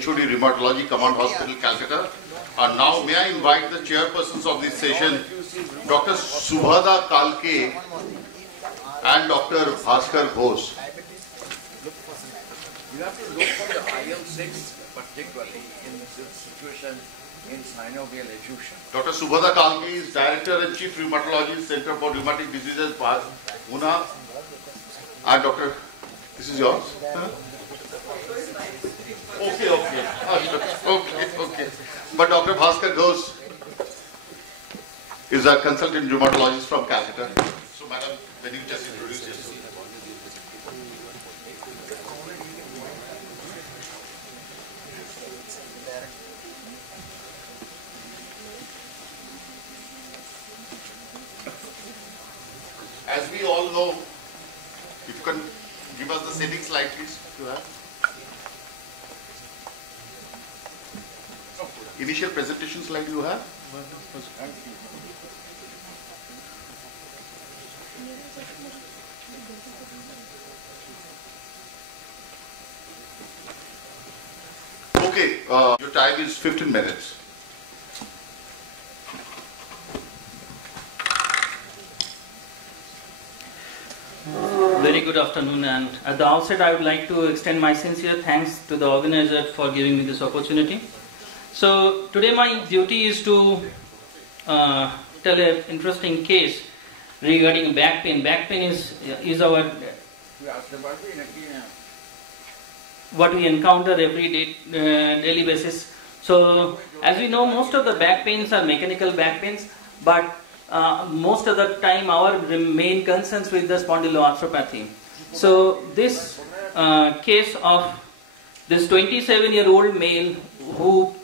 HOD Rheumatology Command Hospital, Calcutta. And now may I invite the chairpersons of this session, Dr. Subhada Kalke and Dr. Bhaskar Ghosh. You have to look for the IL-6 particularly in this situation in synovial effusion. Dr. Subhada Kalke is Director and Chief Rheumatologist, Center for Rheumatic Diseases, Pune. And Dr. This is yours? Huh? Okay. But Dr. Bhaskar Ghosh is a consultant rheumatologist from Calcutta. So, madam, when you just introduce yourself. As we all know, if you can give us the setting slide, please. Initial presentation slide you have? Okay, your time is 15 minutes. Very good afternoon, and at the outset I would like to extend my sincere thanks to the organizer for giving me this opportunity. So today my duty is to tell an interesting case regarding back pain. Back pain is our what we encounter every day, daily basis. So as we know, most of the back pains are mechanical back pains, but most of the time our main concerns with the spondyloarthropathy. So this case of this 27-year-old male who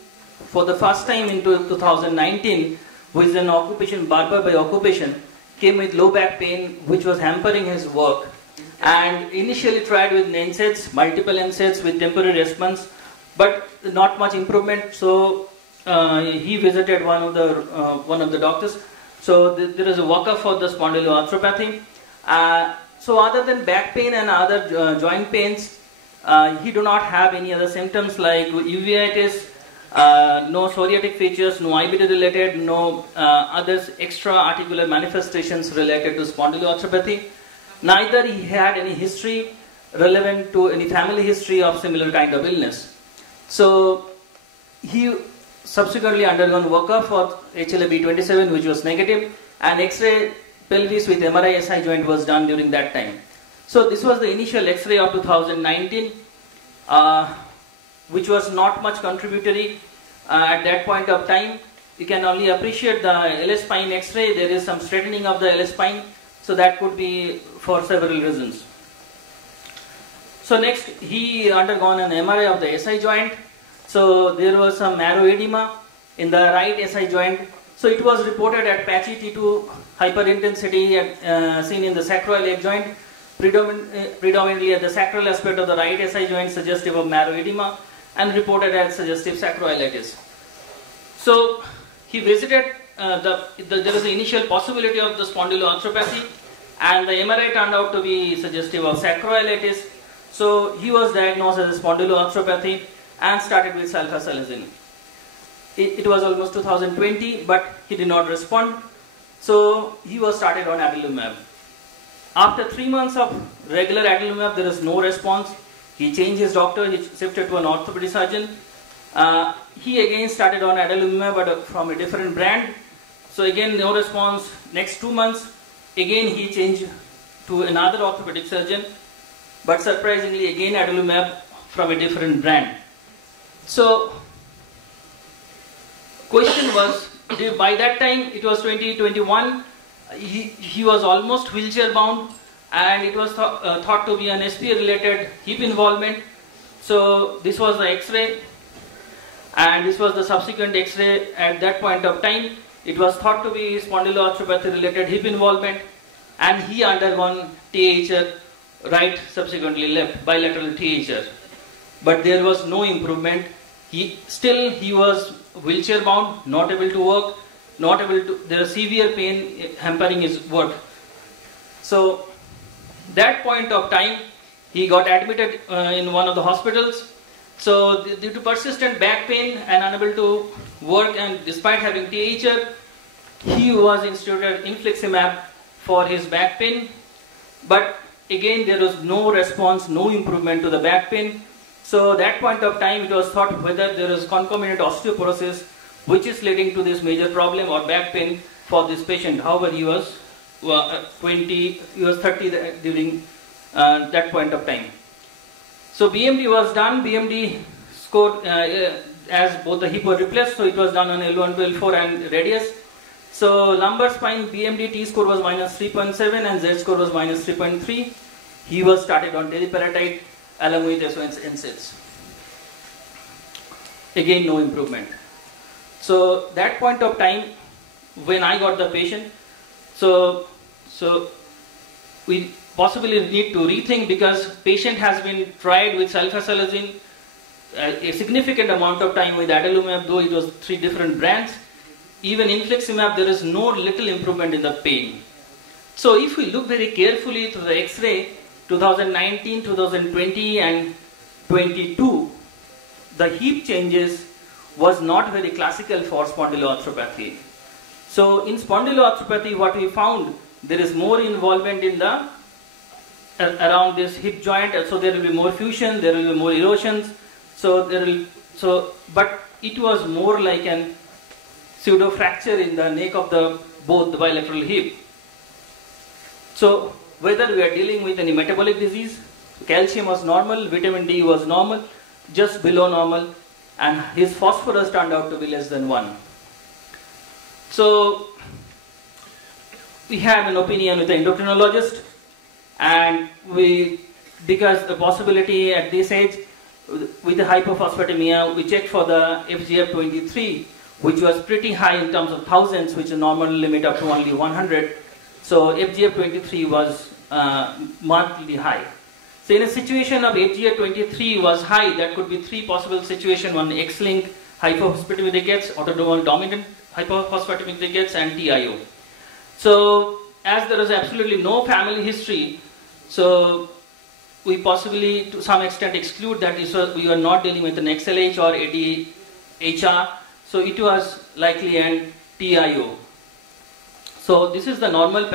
for the first time in 2019, who is an occupation barber by occupation, came with low back pain which was hampering his work, and initially tried with NSAIDs, multiple NSAIDs with temporary response, but not much improvement. So he visited one of the doctors. So there is a workup for the spondyloarthropathy. So other than back pain and other joint pains, he do not have any other symptoms like uveitis, no psoriatic features, no IBD related, no other extra articular manifestations related to spondyloarthropathy. Neither he had any history relevant to any family history of similar kind of illness. So he subsequently undergone workup for HLA-B27 which was negative, and X-ray pelvis with MRI SI joint was done during that time. So this was the initial X-ray of 2019, which was not much contributory at that point of time. You can only appreciate the LS spine X-ray. There is some straightening of the LS spine, so that could be for several reasons. So next he undergone an MRI of the SI joint. So there was some marrow edema in the right SI joint. So it was reported at patchy T2 hyperintensity seen in the sacroiliac joint, predominantly at the sacral aspect of the right SI joint, suggestive of marrow edema, and reported as suggestive sacroiliitis. So he visited, there was the initial possibility of the spondyloarthropathy, and the MRI turned out to be suggestive of sacroiliitis. So he was diagnosed as a spondyloarthropathy and started with sulfasalazine. It was almost 2020, but he did not respond. So he was started on adalimumab. After 3 months of regular adalimumab, there is no response. He changed his doctor, he shifted to an orthopedic surgeon. He again started on adalimumab, but from a different brand. So again, no response. Next 2 months, again he changed to another orthopedic surgeon, but surprisingly again adalimumab from a different brand. So question was, by that time it was 2021, he was almost wheelchair bound, and it was thought to be an SPA related hip involvement. So this was the X-ray, and this was the subsequent X-ray at that point of time. It was thought to be spondyloarthropathy related hip involvement, and he undergone THR right, subsequently left, bilateral THR. But there was no improvement. He was wheelchair bound, not able to work, there was severe pain hampering his work. So that point of time, he got admitted in one of the hospitals So due to persistent back pain and unable to work, and despite having THR, he was instituted infliximab for his back pain. But again, there was no response, no improvement to the back pain. So at that point of time, it was thought whether there is concomitant osteoporosis, which is leading to this major problem or back pain for this patient. However, he was 30 during that point of time. So BMD was done. BMD scored as both the hip were replaced, so it was done on L1 to L4 and radius. So lumbar spine BMD T score was minus 3.7 and Z score was minus 3.3. He was started on teriparatide along with NSAIDs. Again, no improvement. So that point of time, when I got the patient, so we possibly need to rethink, because patient has been tried with sulfasalazine a significant amount of time, with adalimumab, though it was 3 different brands. Even infliximab, there is no little improvement in the pain. So if we look very carefully to the X-ray, 2019, 2020 and 22, the hip changes was not very classical for spondyloarthropathy. So in spondyloarthropathy, what we found, there is more involvement in the around this hip joint, so there will be more fusion, there will be more erosions. But it was more like an pseudo fracture in the neck of both the bilateral hip. So whether we are dealing with any metabolic disease, calcium was normal, vitamin D was normal, just below normal, and his phosphorus turned out to be less than 1. So we had an opinion with the endocrinologist, and because the possibility at this age with the hypophosphatemia, we checked for the FGF23, which was pretty high in terms of thousands, which is normal limit up to only 100. So FGF23 was markedly high. So in a situation of FGF23 was high, that could be 3 possible situations: one, X-linked hypophosphatemic rickets, autosomal dominant hypophosphatemic rickets, and TIO. So as there is absolutely no family history, so we possibly to some extent exclude that we were not dealing with an XLH or ADHR, so it was likely an TIO. So this is the normal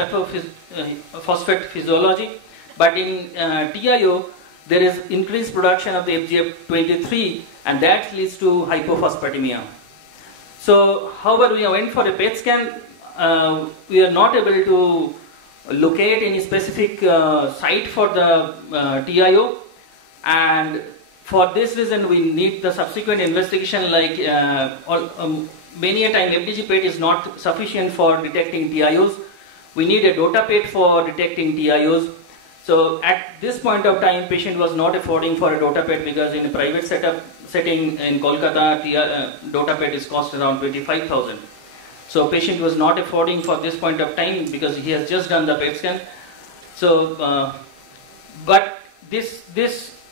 phosphate physiology, but in TIO there is increased production of the FGF23, and that leads to hypophosphatemia. So however, we went for a PET scan, we are not able to locate any specific site for the TIO, and for this reason we need the subsequent investigation, like many a time FDG PET is not sufficient for detecting TIOs. We need a DOTA PET for detecting TIOs. So at this point of time, patient was not affording for a DOTA PET, because in a private setting in Kolkata, DOTA PET is cost around 25,000. So patient was not affording for this point of time, because he has just done the PET scan. So, but this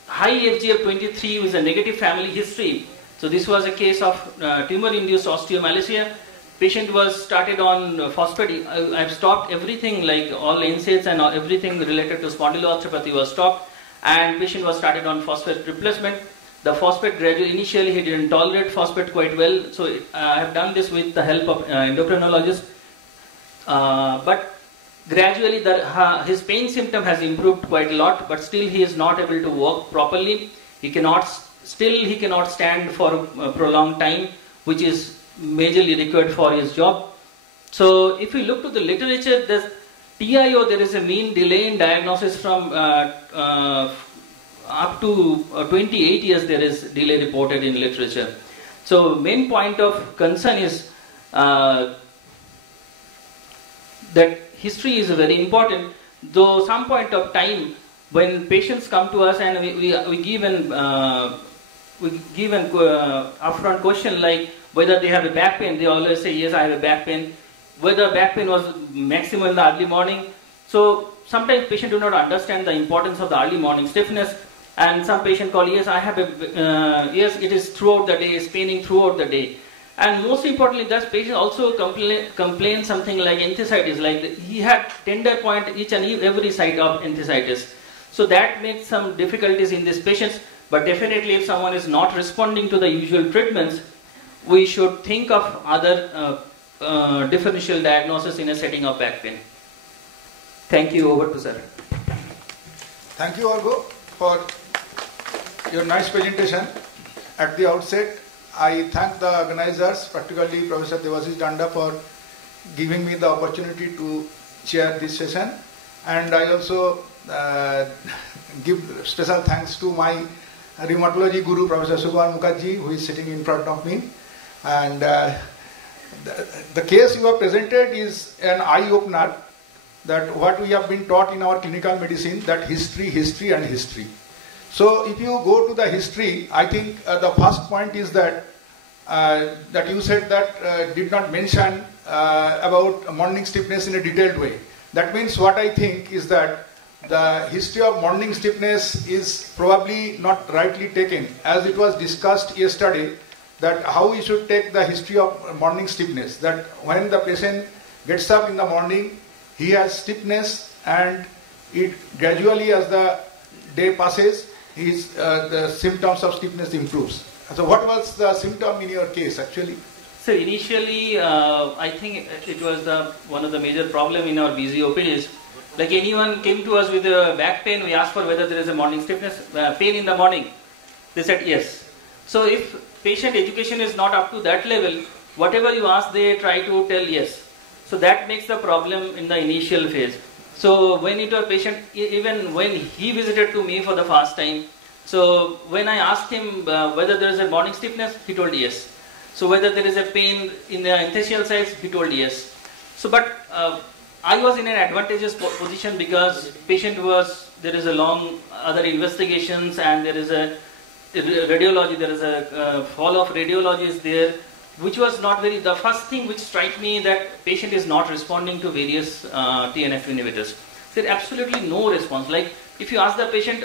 high FGF23 with a negative family history. So this was a case of tumor-induced osteomalacia. Patient was started on phosphate. I've stopped everything, like all NSAIDs and everything related to spondyloarthropathy was stopped, and patient was started on phosphate replacement. The phosphate gradually, initially he didn't tolerate phosphate quite well, so I have done this with the help of endocrinologist. But gradually his pain symptom has improved quite a lot, but still he is not able to walk properly. He cannot stand for a prolonged time, which is majorly required for his job. So if we look to the literature, this TIO, there is a mean delay in diagnosis from up to 28 years there is delay reported in literature. So main point of concern is that history is very important, though some point of time when patients come to us and we give an upfront question like whether they have a back pain, they always say yes, I have a back pain. Whether back pain was maximum in the early morning. So sometimes patients do not understand the importance of the early morning stiffness, and some patient call, yes, I have a yes, it is throughout the day, it's paining throughout the day. And most importantly, that patient also complain something like enthesitis, like he had tender point each and every side of enthesitis. So that makes some difficulties in these patients. But definitely if someone is not responding to the usual treatments, we should think of other differential diagnosis in a setting of back pain. Thank you. Over to sir. Thank you, Argo, for your nice presentation. At the outset, I thank the organizers, particularly Professor Devashish Danda, for giving me the opportunity to chair this session. And I also give special thanks to my rheumatology guru, Professor Subhan Mukherjee, who is sitting in front of me. And the case you have presented is an eye-opener, that what we have been taught in our clinical medicine, that history, history and history. So if you go to the history, I think the first point is that that you said that did not mention about morning stiffness in a detailed way. That means what I think is that the history of morning stiffness is probably not rightly taken, as it was discussed yesterday, that how we should take the history of morning stiffness, that when the patient gets up in the morning, he has stiffness, and it gradually, as the day passes, the symptoms of stiffness improves. So what was the symptom in your case actually? So initially, I think it was one of the major problem in our busy OPDs. Like anyone came to us with a back pain, we asked for whether there is a morning stiffness, pain in the morning. They said yes. So if patient education is not up to that level, whatever you ask, they try to tell yes. So that makes the problem in the initial phase. So when it was patient, even when he visited to me for the first time, so when I asked him whether there is a morning stiffness, he told yes. So whether there is a pain in the enthesial sides, he told yes. So but I was in an advantageous position because patient there is a long other investigations, and there is a radiology, there is a fall of radiology is there, which was not very, the first thing which struck me that patient is not responding to various TNF inhibitors. There absolutely no response. Like if you ask the patient,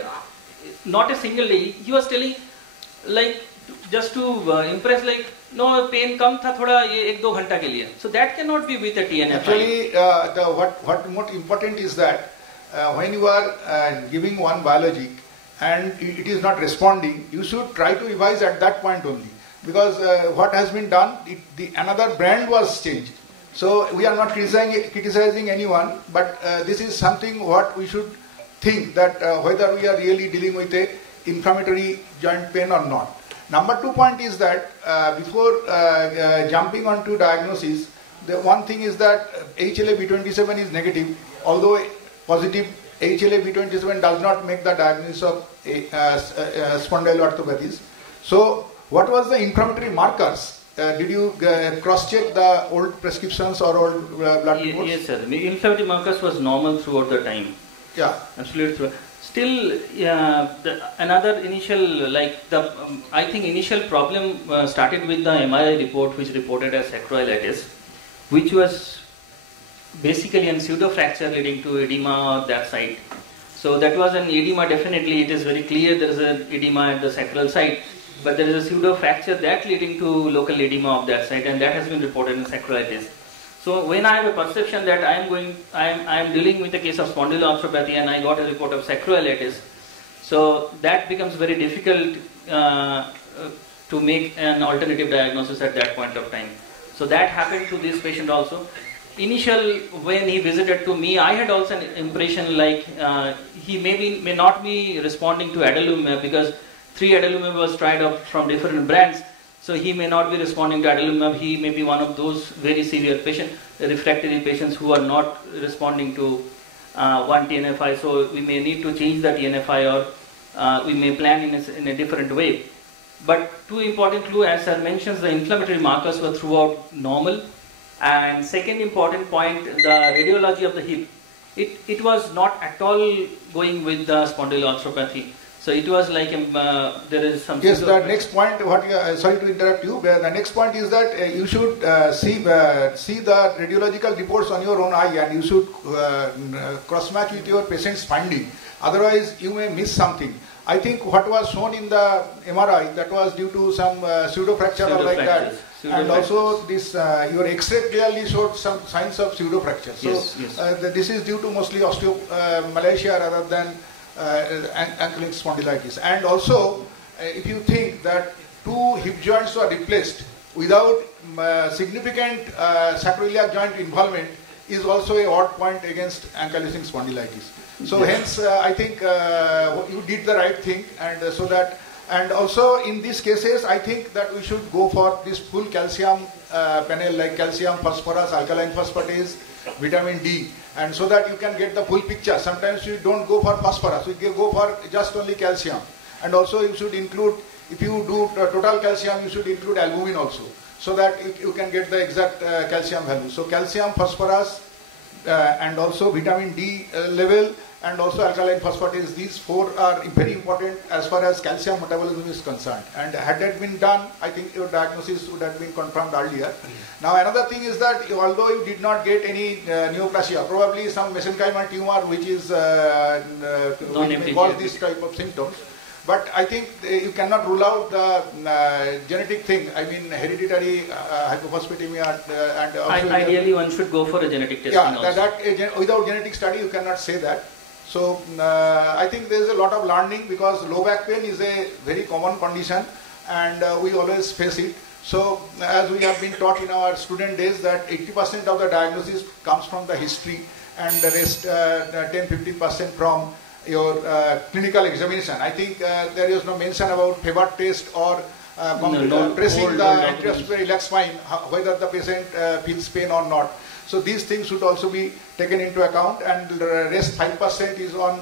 not a single day, he was telling like just to impress, like no pain kam tha thoda ye 1-2 ghanta ke liye. So that cannot be with a TNF. Actually, what more important is that when you are giving one biologic and it is not responding, you should try to revise at that point only. Because what has been done, another brand was changed. So we are not criticizing anyone, but this is something what we should think, that whether we are really dealing with a inflammatory joint pain or not. Number 2 point is that before jumping onto diagnosis, the one thing is that HLA-B27 is negative, although positive HLA-B27 does not make the diagnosis of spondyloarthropathies. So what was the inflammatory markers? Did you cross-check the old prescriptions or old blood reports? Yes, sir. The inflammatory markers was normal throughout the time. Yeah. Absolutely. Still, another initial, I think initial problem started with the MRI report, which reported as sacroiliitis, which was basically a pseudo fracture leading to edema of that side. So that was an edema, definitely. It is very clear there is an edema at the sacral side. But there is a pseudo fracture that leading to local edema of that side, and that has been reported in sacroiliitis. So when I have a perception that I am dealing with a case of spondyloarthropathy and I got a report of sacroiliitis, so that becomes very difficult to make an alternative diagnosis at that point of time. So that happened to this patient also. Initial, when he visited to me, I had also an impression like he may not be responding to adalimumab, because 3 adalimumab was tried out from different brands. So he may not be responding to adalimumab. He may be one of those very severe patients, refractory patients who are not responding to one TNFi. So we may need to change the TNFi, or we may plan in a different way. But 2 important clues, as sir mentions, the inflammatory markers were throughout normal. And second important point, the radiology of the hip. It was not at all going with the spondyloarthropathy. So it was like there is some. Yes, the next point. Sorry to interrupt you. The next point is that you should see the radiological reports on your own eye, and you should cross-match with your patient's finding. Otherwise, you may miss something. I think what was shown in the MRI, that was due to some pseudo fracture or like that. And also this your X-ray clearly showed some signs of pseudo fracture. So this is due to mostly osteomalacia rather than ankylosing spondylitis. And also if you think that 2 hip joints were replaced without significant sacroiliac joint involvement, is also a odd point against ankylosing spondylitis. So hence, I think you did the right thing, and so that, and also in these cases, I think that we should go for this full calcium panel, like calcium, phosphorus, alkaline phosphatase, vitamin D, and so that you can get the full picture. Sometimes you don't go for phosphorus, we go for just only calcium, and also you should include, if you do total calcium, you should include albumin also, so that you can get the exact calcium value. So calcium, phosphorus, and also vitamin D level, and also alkaline phosphatase, these 4 are very important as far as calcium metabolism is concerned. And had that been done, I think your diagnosis would have been confirmed earlier. Now another thing is that although you did not get any neoplasia, probably some mesenchymal tumor which is which may cause this type of symptoms. But I think you cannot rule out the genetic thing. I mean, hereditary hypophosphatemia, and also ideally one should go for a genetic testing. Yeah, without genetic study you cannot say that. So I think there is a lot of learning, because low back pain is a very common condition, and we always face it. So as we have been taught in our student days, that 80% of the diagnosis comes from the history, and the rest 10-15% from your clinical examination. I think there is no mention about Febert test or pressing the anterior iliac spine, whether the patient feels pain or not. So these things should also be taken into account, and the rest 5% is on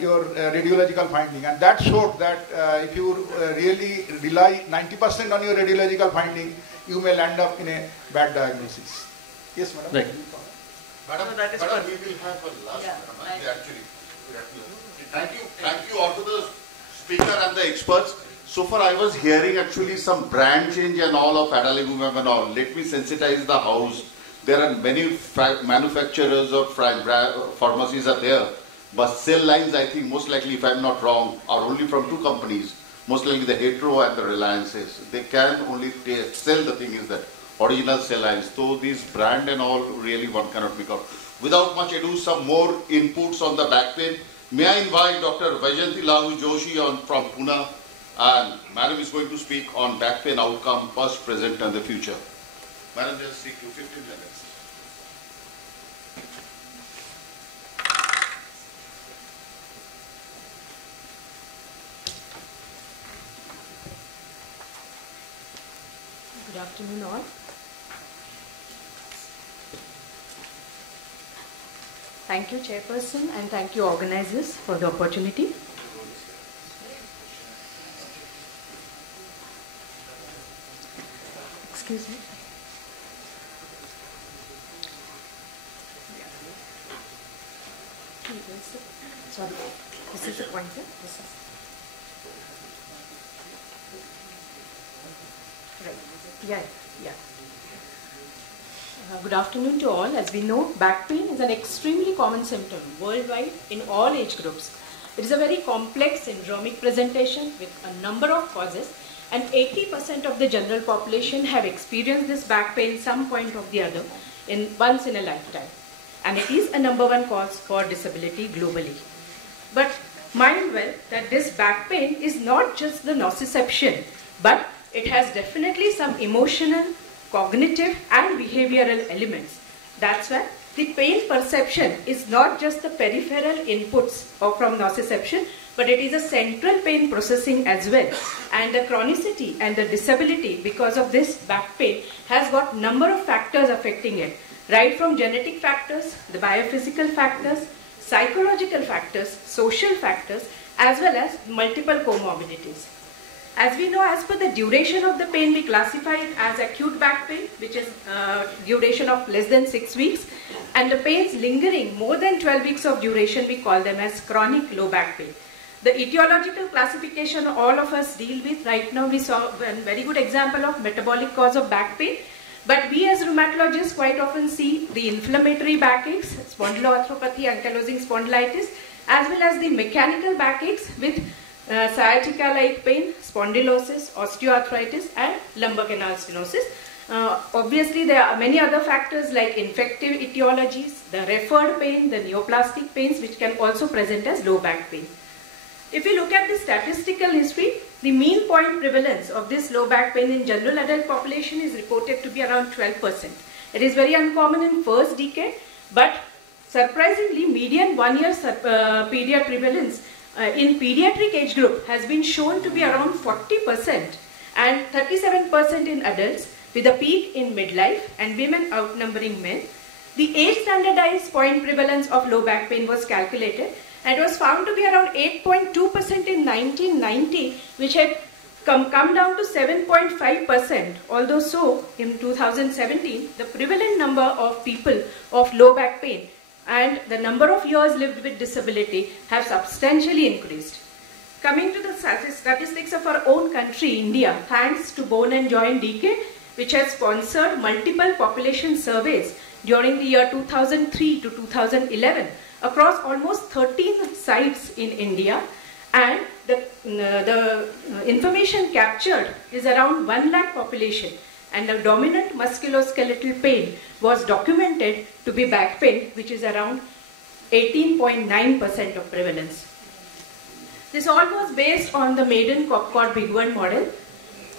your radiological finding. And that showed that if you really rely 90% on your radiological finding, you may land up in a bad diagnosis. Yes, madam. Right. Madam, we will have a last. Actually, thank you all to the speaker and the experts. So far, I was hearing actually some brand change and all of adalimumab and all. Let me sensitize the house. There are many manufacturers or pharmacies are there, but cell lines, I think most likely, if I'm not wrong, are only from 2 companies. Most likely the Hetero and the Reliances. They can only sell, the thing is that original cell lines. So these brand and all, really one cannot make out. Without much ado, some more inputs on the back pain. May I invite Dr. Vaijayanti Lahu Joshi from Pune, and Madam is going to speak on back pain outcome, past, present and the future. Madam, just take you 15 minutes. Good afternoon all. Thank you, Chairperson, and thank you, organizers, for the opportunity. Excuse me. Sorry, this is the pointer. This is right. Yeah. Good afternoon to all. As we know, back pain is an extremely common symptom worldwide in all age groups. It is a very complex syndromic presentation with a number of causes, and 80% of the general population have experienced this back pain some point or the other once in a lifetime. And it is a #1 cause for disability globally. But mind well that this back pain is not just the nociception, but it has definitely some emotional, cognitive and behavioral elements. That's why the pain perception is not just the peripheral inputs from nociception, but it is a central pain processing as well. And the chronicity and the disability because of this back pain has got number of factors affecting it, right from genetic factors, the biophysical factors, psychological factors, social factors, as well as multiple comorbidities. As we know, as per the duration of the pain, we classify it as acute back pain, which is duration of less than 6 weeks, and the pains lingering more than 12 weeks of duration, we call them as chronic low back pain. The etiological classification all of us deal with. Right now we saw a very good example of metabolic cause of back pain, but we as rheumatologists quite often see the inflammatory backaches, spondyloarthropathy, ankylosing spondylitis, as well as the mechanical backaches with sciatica-like pain, spondylosis, osteoarthritis and lumbar canal stenosis. Obviously there are many other factors like infective etiologies, the referred pain, the neoplastic pains, which can also present as low back pain. If you look at the statistical history, the mean point prevalence of this low back pain in general adult population is reported to be around 12%. It is very uncommon in first decade, but surprisingly, median 1 year period prevalence in pediatric age group has been shown to be around 40% and 37% in adults, with a peak in midlife and women outnumbering men. The age standardized point prevalence of low back pain was calculated, and it was found to be around 8.2% in 1990, which had come down to 7.5%. Although so, in 2017, the prevalent number of people of low back pain and the number of years lived with disability have substantially increased. Coming to the statistics of our own country, India, thanks to Bone and Joint Decade, which has sponsored multiple population surveys during the year 2003 to 2011 across almost 13 sites in India, and the information captured is around 1 lakh population, and the dominant musculoskeletal pain was documented to be back pain, which is around 18.9% of prevalence. This all was based on the maiden Copcord Big One model,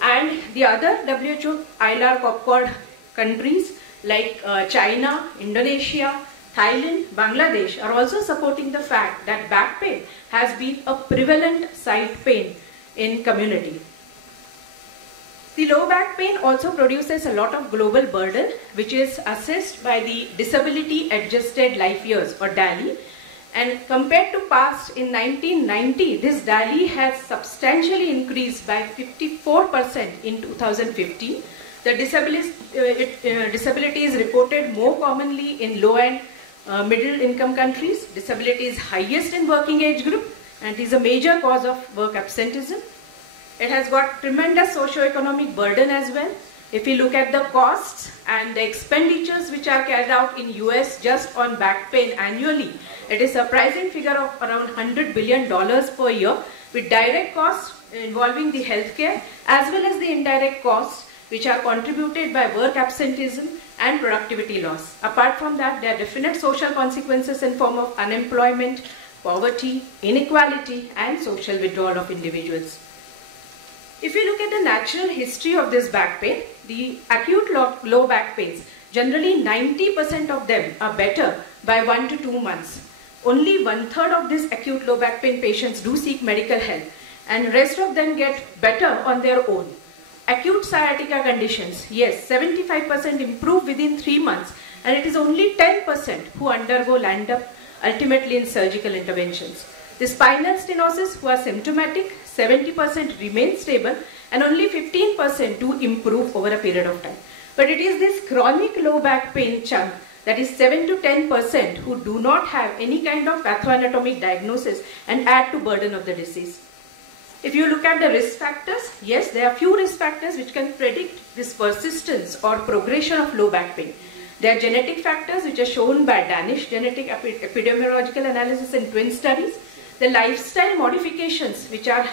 and the other WHO ILR Copcord countries like China, Indonesia, Thailand, Bangladesh are also supporting the fact that back pain has been a prevalent side pain in community. The low back pain also produces a lot of global burden, which is assessed by the Disability Adjusted Life Years, or DALY. And compared to past, in 1990, this DALY has substantially increased by 54% in 2015. The disability is reported more commonly in low and middle income countries. Disability is highest in working age group, and is a major cause of work absenteeism. It has got tremendous socio-economic burden as well. If you look at the costs and the expenditures which are carried out in US just on back pain annually, it is a surprising figure of around $100 billion per year, with direct costs involving the healthcare as well as the indirect costs which are contributed by work absenteeism and productivity loss. Apart from that, there are definite social consequences in form of unemployment, poverty, inequality, and social withdrawal of individuals. If you look at the natural history of this back pain, the acute low back pains, generally 90% of them are better by 1 to 2 months. Only 1/3 of these acute low back pain patients do seek medical help, and rest of them get better on their own. Acute sciatica conditions, yes, 75% improve within 3 months, and it is only 10% who undergo land-up ultimately in surgical interventions. The spinal stenosis who are symptomatic, 70% remain stable, and only 15% do improve over a period of time. But it is this chronic low back pain chunk, that is 7 to 10%, who do not have any kind of pathoanatomic diagnosis and add to burden of the disease. If you look at the risk factors, yes, there are few risk factors which can predict this persistence or progression of low back pain. There are genetic factors which are shown by Danish genetic epidemiological analysis in twin studies. The lifestyle modifications which are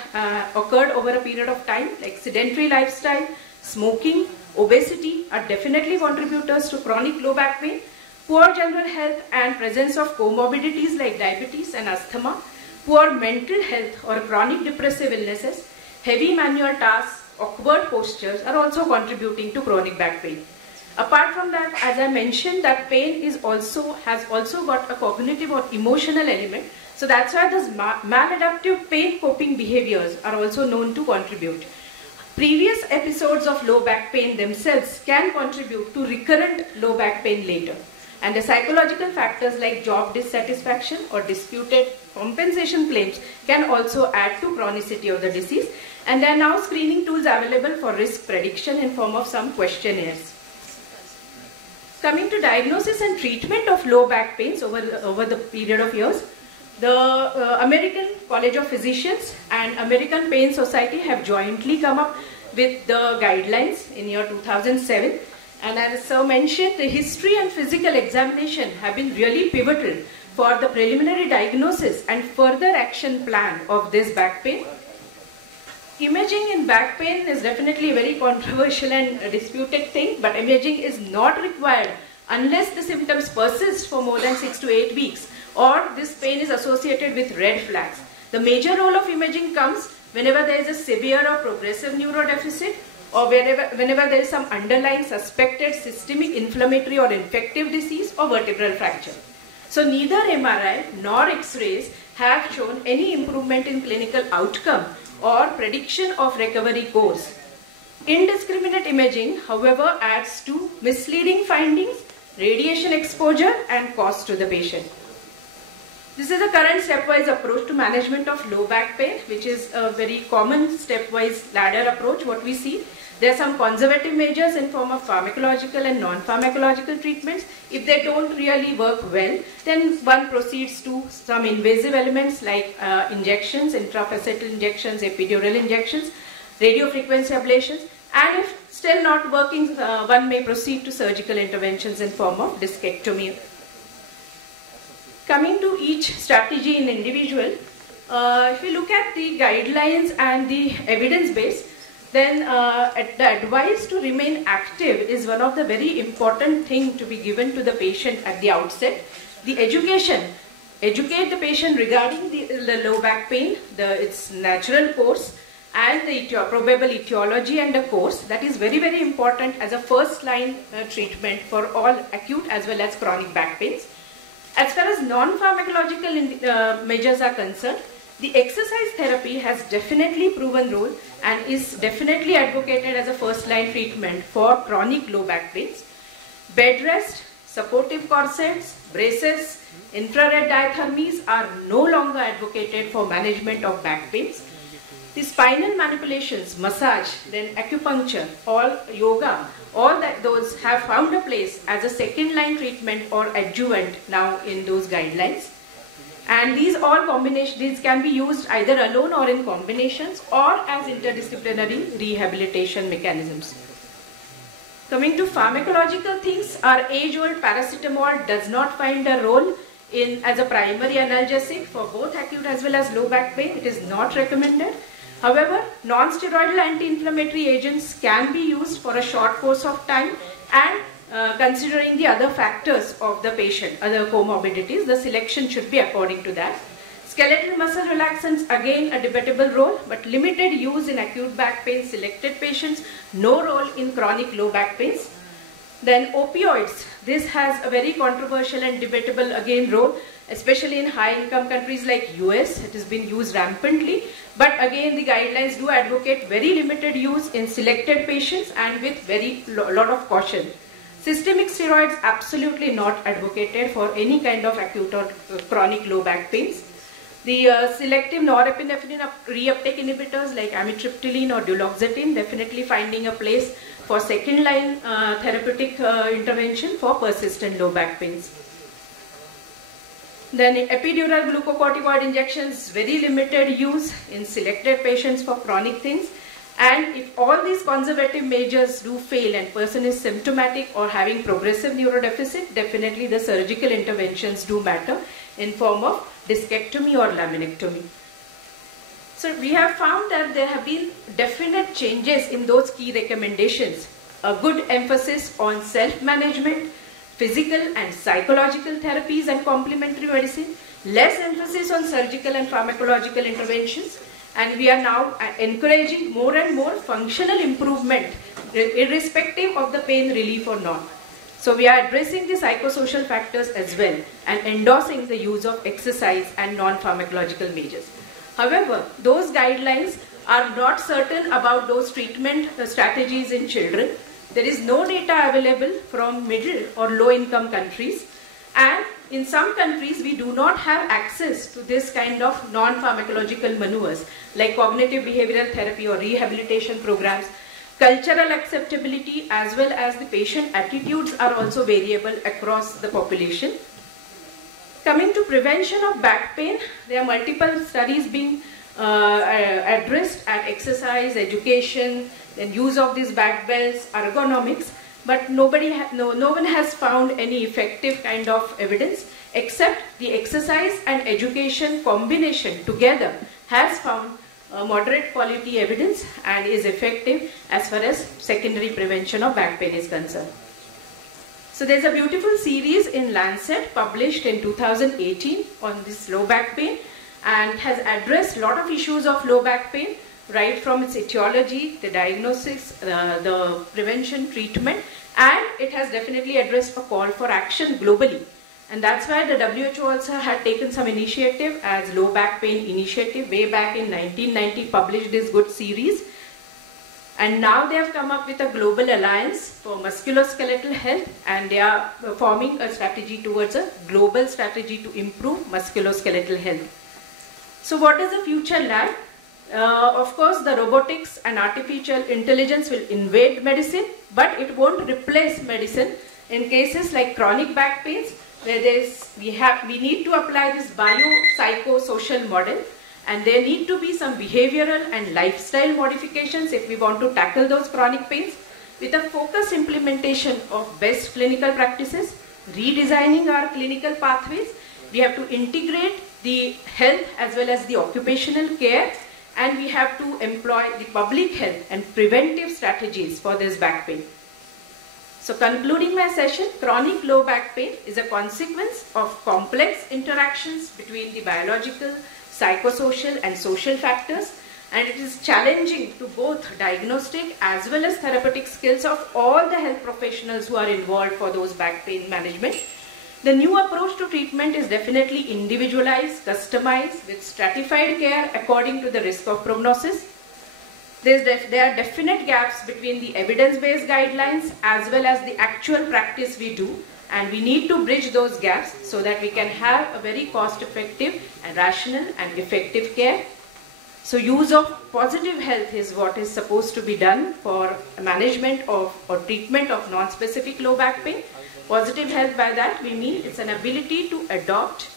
occurred over a period of time, like sedentary lifestyle, smoking, obesity, are definitely contributors to chronic low back pain. Poor general health and presence of comorbidities like diabetes and asthma, poor mental health or chronic depressive illnesses, heavy manual tasks, awkward postures are also contributing to chronic back pain. Apart from that, as I mentioned, that pain has also got a cognitive or emotional element. So that's why those maladaptive pain coping behaviors are also known to contribute. Previous episodes of low back pain themselves can contribute to recurrent low back pain later. And the psychological factors like job dissatisfaction or disputed compensation claims can also add to chronicity of the disease. And there are now screening tools available for risk prediction in form of some questionnaires. Coming to diagnosis and treatment of low back pains over the period of years, the American College of Physicians and American Pain Society have jointly come up with the guidelines in year 2007. And as Sir mentioned, the history and physical examination have been really pivotal for the preliminary diagnosis and further action plan of this back pain. Imaging in back pain is definitely a very controversial and disputed thing, but imaging is not required unless the symptoms persist for more than 6 to 8 weeks, or this pain is associated with red flags. The major role of imaging comes whenever there is a severe or progressive neurodeficit, or whenever there is some underlying suspected systemic inflammatory or infective disease or vertebral fracture. So neither MRI nor X-rays have shown any improvement in clinical outcome or prediction of recovery course. Indiscriminate imaging, however, adds to misleading findings, radiation exposure and cost to the patient. This is a current stepwise approach to management of low back pain, which is a very common stepwise ladder approach. What we see, there are some conservative measures in form of pharmacological and non-pharmacological treatments. If they don't really work well, then one proceeds to some invasive elements like injections, intrafacetal injections, epidural injections, radiofrequency ablations, and if still not working, one may proceed to surgical interventions in form of discectomy. Coming to each strategy in individual, if we look at the guidelines and the evidence base, then the advice to remain active is one of the very important things to be given to the patient at the outset. The education, educate the patient regarding the low back pain, its natural course, and the probable etiology and the course. That is very, very important as a first line treatment for all acute as well as chronic back pains. As far as non-pharmacological measures are concerned, the exercise therapy has definitely proven role and is definitely advocated as a first-line treatment for chronic low back pains. Bed rest, supportive corsets, braces, infrared diathermies are no longer advocated for management of back pains. The spinal manipulations, massage, then acupuncture, all yoga, all those have found a place as a second-line treatment or adjuvant now in those guidelines. And these can be used either alone or in combinations or as interdisciplinary rehabilitation mechanisms. Coming to pharmacological things, our age-old paracetamol does not find a role as a primary analgesic for both acute as well as low back pain. It is not recommended. However, non-steroidal anti-inflammatory agents can be used for a short course of time, and considering the other factors of the patient, other comorbidities, the selection should be according to that. Skeletal muscle relaxants, again a debatable role, but limited use in acute back pain selected patients, no role in chronic low back pains. Then opioids, this has a very controversial and debatable again role, especially in high income countries like US. It has been used rampantly, but again the guidelines do advocate very limited use in selected patients and with lot of caution. Systemic steroids absolutely not advocated for any kind of acute or chronic low back pains. The selective norepinephrine reuptake inhibitors like amitriptyline or duloxetine definitely finding a place for second line therapeutic intervention for persistent low back pains. Then epidural glucocorticoid injections, very limited use in selected patients for chronic things. And if all these conservative measures do fail and person is symptomatic or having progressive neurodeficit, definitely the surgical interventions do matter in form of discectomy or laminectomy. So we have found that there have been definite changes in those key recommendations. A good emphasis on self-management, physical and psychological therapies and complementary medicine, less emphasis on surgical and pharmacological interventions, and we are now encouraging more and more functional improvement irrespective of the pain relief or not. So we are addressing the psychosocial factors as well and endorsing the use of exercise and non-pharmacological measures. However, those guidelines are not certain about those treatment strategies in children. There is no data available from middle or low income countries, and in some countries we do not have access to this kind of non-pharmacological maneuvers like cognitive behavioral therapy or rehabilitation programs. Cultural acceptability as well as the patient attitudes are also variable across the population. Coming to prevention of back pain, there are multiple studies being addressed at exercise, education, then use of these back belts, ergonomics, but no one has found any effective kind of evidence except the exercise and education combination together has found moderate quality evidence and is effective as far as secondary prevention of back pain is concerned. So there's a beautiful series in Lancet published in 2018 on this low back pain. and has addressed a lot of issues of low back pain, right from its etiology, the diagnosis, the prevention, treatment, and it has definitely addressed a call for action globally. And that's why the WHO also had taken some initiative as Low Back Pain Initiative way back in 1990, published this good series. And now they have come up with a global alliance for musculoskeletal health, and they are forming a strategy towards a global strategy to improve musculoskeletal health. So what does the future lie? Of course, the robotics and artificial intelligence will invade medicine, but it won't replace medicine in cases like chronic back pains, where we need to apply this biopsychosocial model, and there need to be some behavioral and lifestyle modifications if we want to tackle those chronic pains, with a focused implementation of best clinical practices, redesigning our clinical pathways. We have to integrate the health as well as the occupational care, and we have to employ the public health and preventive strategies for this back pain. So concluding my session, chronic low back pain is a consequence of complex interactions between the biological, psychosocial and social factors, and it is challenging to both diagnostic as well as therapeutic skills of all the health professionals who are involved for those back pain management. The new approach to treatment is definitely individualized, customized with stratified care according to the risk of prognosis. There are definite gaps between the evidence-based guidelines as well as the actual practice we do, and we need to bridge those gaps so that we can have a very cost-effective and rational and effective care. So use of positive health is what is supposed to be done for management of or treatment of non-specific low back pain. Positive health, by that we mean it's an ability to adopt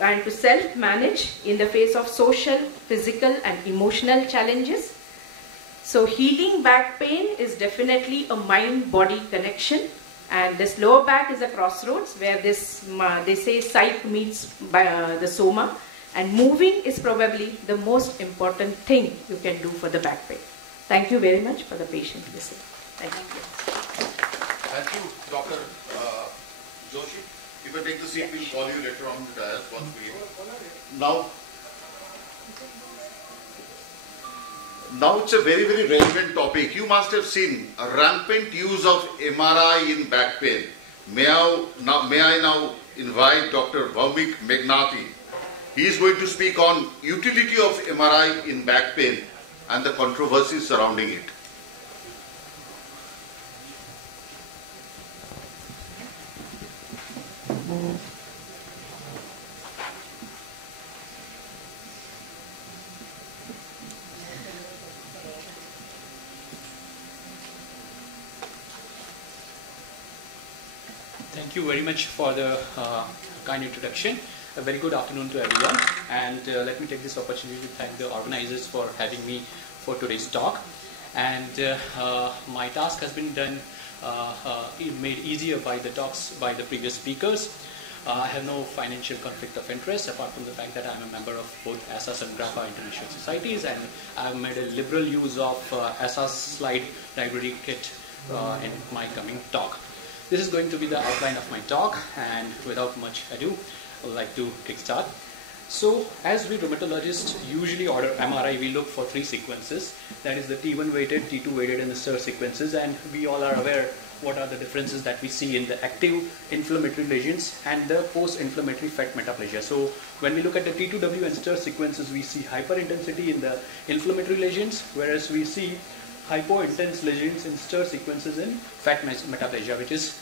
and to self-manage in the face of social, physical and emotional challenges. So healing back pain is definitely a mind-body connection, and this lower back is a crossroads where this, they say psych meets the soma, and moving is probably the most important thing you can do for the back pain. Thank you very much for the patient listening. Thank you. Thank you, Dr. Joshi. You can take the seat, we'll call you later on the dais once we... Now it's a very, very relevant topic. You must have seen a rampant use of MRI in back pain. May I now invite Dr. Bhaumik Meghnati. He is going to speak on utility of MRI in back pain and the controversies surrounding it. Thank you very much for the kind introduction. A very good afternoon to everyone, and let me take this opportunity to thank the organizers for having me for today's talk. And my task has been done, made easier by the talks by the previous speakers. I have no financial conflict of interest apart from the fact that I am a member of both ASAS and GRAPA international societies, and I have made a liberal use of ASAS slide library kit in my coming talk. This is going to be the outline of my talk, and without much ado, I would like to kickstart. So, as we rheumatologists usually order MRI, we look for three sequences. That is the T1 weighted, T2 weighted, and the STIR sequences. And we all are aware what are the differences that we see in the active inflammatory lesions and the post-inflammatory fat metaplasia. So, when we look at the T2W and STIR sequences, we see hyperintensity in the inflammatory lesions, whereas we see hypo-intense lesions in STIR sequences in fat metaplasia, which is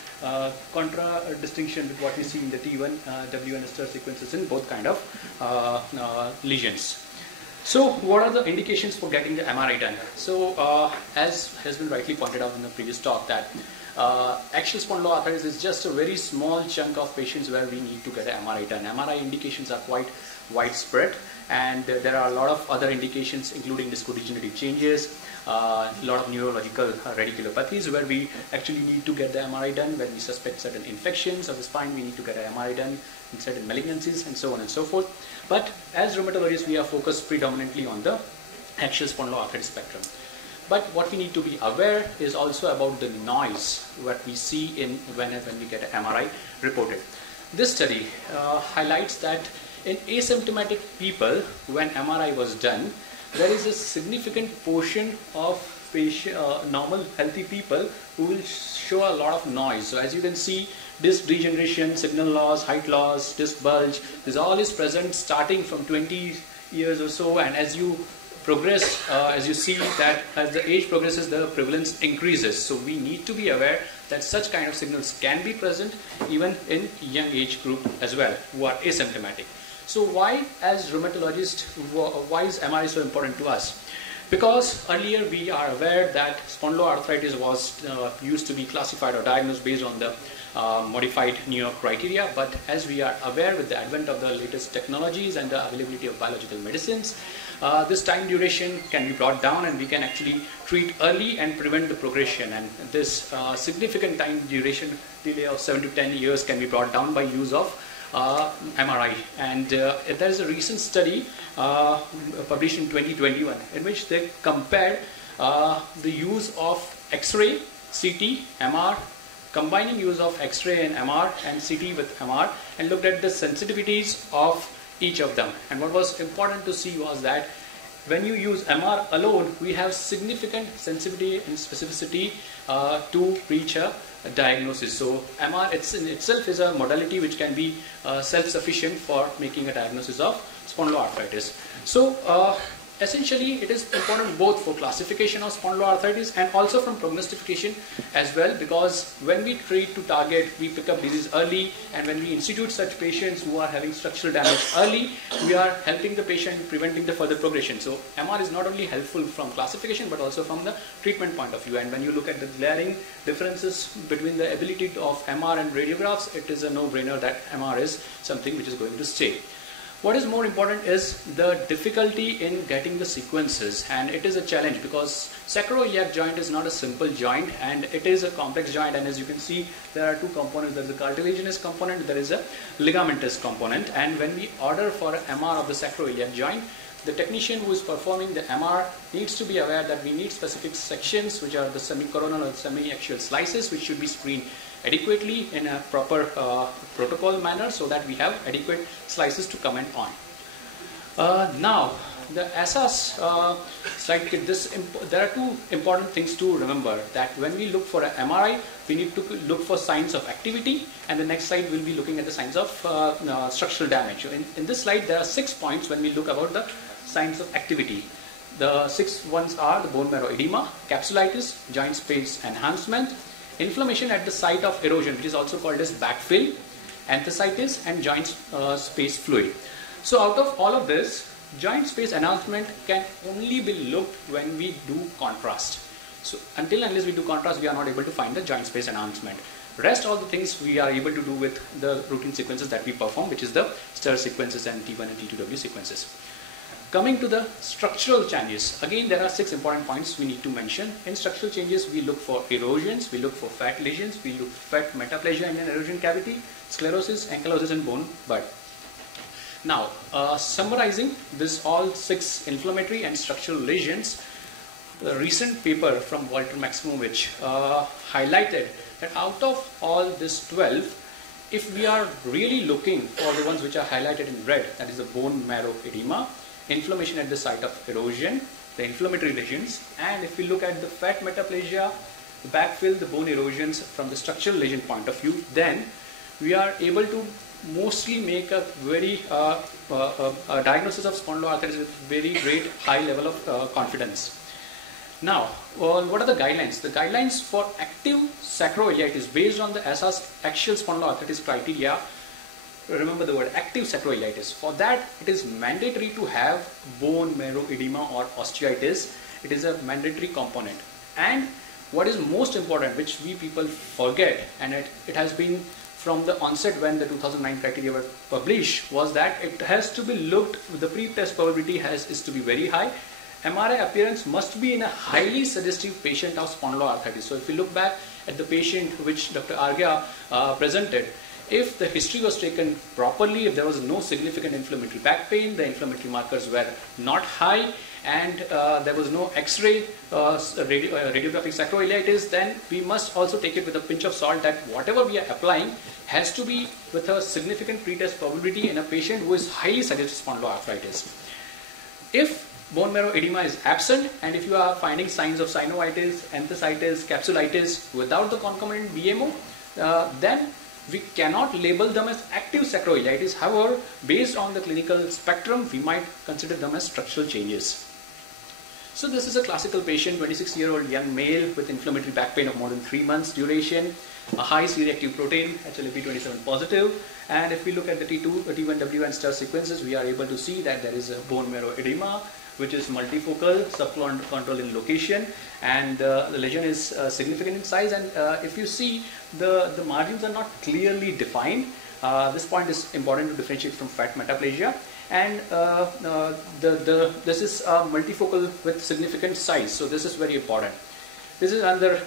distinction with what we see in the T1, W and STIR sequences in both kind of lesions. So what are the indications for getting the MRI done? So as has been rightly pointed out in the previous talk, that axial spondyloarthritis is just a very small chunk of patients where we need to get an MRI done. MRI indications are quite widespread, and there are a lot of other indications including discodegenerative changes, a lot of neurological radiculopathies where we actually need to get the MRI done. When we suspect certain infections of the spine, we need to get an MRI done in certain malignancies and so on and so forth. But as rheumatologists, we are focused predominantly on the axial spondyloarthritis spectrum. But what we need to be aware is also about the noise what we see in when we get an MRI reported. This study highlights that In asymptomatic people, when MRI was done, there is a significant portion of normal healthy people who will show a lot of noise. So as you can see, disc degeneration, signal loss, height loss, disc bulge, this all is present starting from 20 years or so, and as you progress, as you see that as the age progresses, the prevalence increases. So we need to be aware that such kind of signals can be present even in young age group as well, who are asymptomatic. So why, as rheumatologists, why is MRI so important to us? Because earlier we are aware that spondyloarthritis was used to be classified or diagnosed based on the modified New York criteria, but as we are aware with the advent of the latest technologies and the availability of biological medicines, this time duration can be brought down and we can actually treat early and prevent the progression, and this significant time duration delay of 7 to 10 years can be brought down by use of MRI. And there is a recent study published in 2021 in which they compared the use of X-ray, CT, MR, combining use of X-ray and MR and CT with MR, and looked at the sensitivities of each of them. And what was important to see was that when you use MR alone, we have significant sensitivity and specificity to reach a diagnosis. So MR in itself is a modality which can be self-sufficient for making a diagnosis of spondyloarthritis. So essentially it is important both for classification of spondyloarthritis and also from prognostication as well, because when we treat to target, we pick up disease early, and when we institute such patients who are having structural damage early, we are helping the patient, preventing the further progression. So MR is not only helpful from classification but also from the treatment point of view. And when you look at the glaring differences between the ability of MR and radiographs, it is a no-brainer that MR is something which is going to stay. What is more important is the difficulty in getting the sequences, and it is a challenge because sacroiliac joint is not a simple joint and it is a complex joint, and as you can see there are two components. There is a cartilaginous component, there is a ligamentous component, and when we order for an MR of the sacroiliac joint, the technician who is performing the MR needs to be aware that we need specific sections which are the semi-coronal or semi-axial slices, which should be screened adequately in a proper protocol manner so that we have adequate slices to comment on. Now, the ASAS slide kit, there are two important things to remember, that when we look for an MRI, we need to look for signs of activity, and the next slide will be looking at the signs of structural damage. In this slide, there are 6 points when we look about the signs of activity. The 6 ones are the bone marrow edema, capsulitis, joint space enhancement, inflammation at the site of erosion, which is also called as backfill, enthesitis, and joint space fluid. So out of all of this, joint space enhancement can only be looked when we do contrast. So until unless we do contrast, we are not able to find the joint space enhancement. Rest all the things we are able to do with the routine sequences that we perform, which is the STIR sequences and T1 and T2W sequences. Coming to the structural changes, again there are 6 important points we need to mention. In structural changes, we look for erosions, we look for fat lesions, we look for fat metaplasia in an erosion cavity, sclerosis, ankylosis, and bone bud. Now, summarizing this all 6 inflammatory and structural lesions, the recent paper from Walter Maximovich highlighted that out of all this 12, if we are really looking for the ones which are highlighted in red, that is the bone marrow edema, inflammation at the site of erosion, the inflammatory lesions, and if we look at the fat metaplasia, the backfill, the bone erosions from the structural lesion point of view, then we are able to mostly make a very diagnosis of spondyloarthritis with very great high level of confidence. Now, what are the guidelines? The guidelines for active sacroiliitis based on the ASAS axial spondyloarthritis criteria. Remember the word active sacroiliitis. For that, it is mandatory to have bone marrow edema or osteitis. It is a mandatory component. And what is most important, which we people forget, and it has been from the onset when the 2009 criteria were published, was that it has to be looked, the pre-test probability is to be very high. MRI appearance must be in a highly suggestive patient of spondyloarthritis. So if you look back at the patient which Dr. Argya presented, if the history was taken properly, if there was no significant inflammatory back pain, the inflammatory markers were not high, and there was no X-ray radiographic sacroiliitis, then we must also take it with a pinch of salt that whatever we are applying has to be with a significant pretest probability in a patient who is highly suggested spondyloarthritis. If bone marrow edema is absent, and if you are finding signs of synovitis, enthesitis, capsulitis without the concomitant BMO, then we cannot label them as active sacroiliitis. However, based on the clinical spectrum, we might consider them as structural changes. So this is a classical patient, 26-year-old young male with inflammatory back pain of more than 3 months duration, a high C-reactive protein, HLA-B27 positive, and if we look at the T2, T1W and star sequences, we are able to see that there is a bone marrow edema, which is multifocal, subcontrol in location, and the lesion is significant in size, and if you see, the margins are not clearly defined. This point is important to differentiate from fat metaplasia, and this is multifocal with significant size, so this is very important. This is another